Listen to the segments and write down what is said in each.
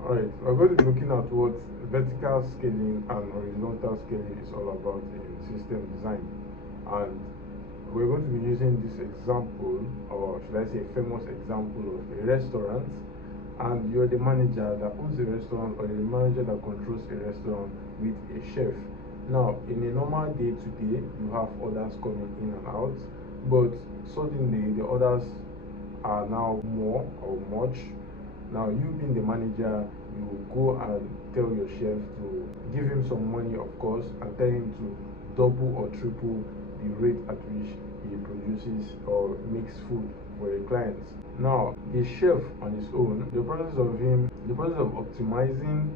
Alright, we're going to be looking at what vertical scaling and horizontal scaling is all about in system design. And we're going to be using this example, or should I say a famous example of a restaurant, and you're the manager that owns the restaurant, or the manager that controls a restaurant with a chef. Now, in a normal day to day, you have orders coming in and out, but suddenly the orders are now more or much. Now, you being the manager, you go and tell your chef to give him some money, of course, and tell him to double or triple the rate at which he produces or makes food for a client. Now, the chef on his own, the process of optimizing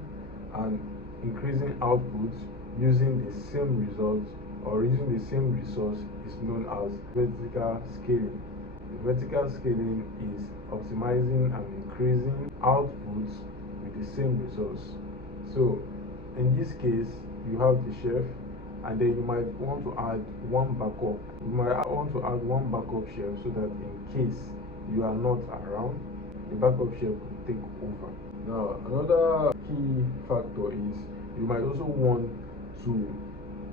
and increasing output using the same results or using the same resource is known as vertical scaling. Vertical scaling is optimizing and increasing outputs with the same resource. So, in this case, you have the chef, and then you might want to add one backup. You might want to add one backup chef so that in case you are not around, the backup chef will take over. Now, another key factor is you might also want to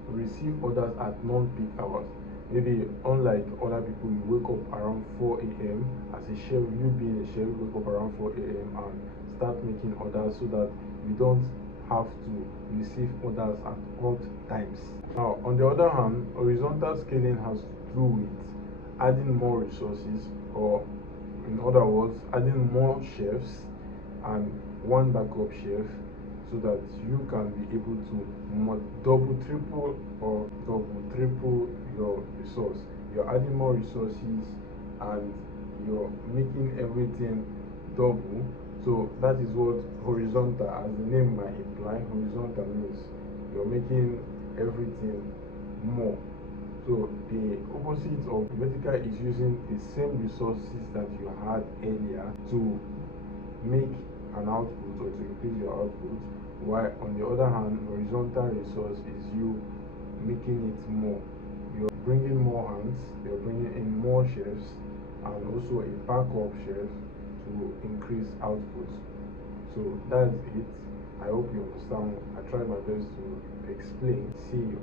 receive orders at non-peak hours. Maybe unlike other people, you wake up around 4 a.m. As a chef, you being a chef, you wake up around 4 a.m. and start making orders so that you don't have to receive orders at odd times. Now, on the other hand, horizontal scaling has to do with adding more resources, or in other words, adding more chefs and one backup chef, so that you can be able to double, triple, or double, triple your resource. You're adding more resources and you're making everything double. So that is what horizontal, as the name might imply, horizontal means you're making everything more. So the opposite of vertical is using the same resources that you had earlier to make an output or to increase your output, while on the other hand, horizontal resource is you making it more. You're bringing more hands, you're bringing in more chefs, and also a backup chef to increase output. So that's it. I hope you understand. I tried my best to explain. See you.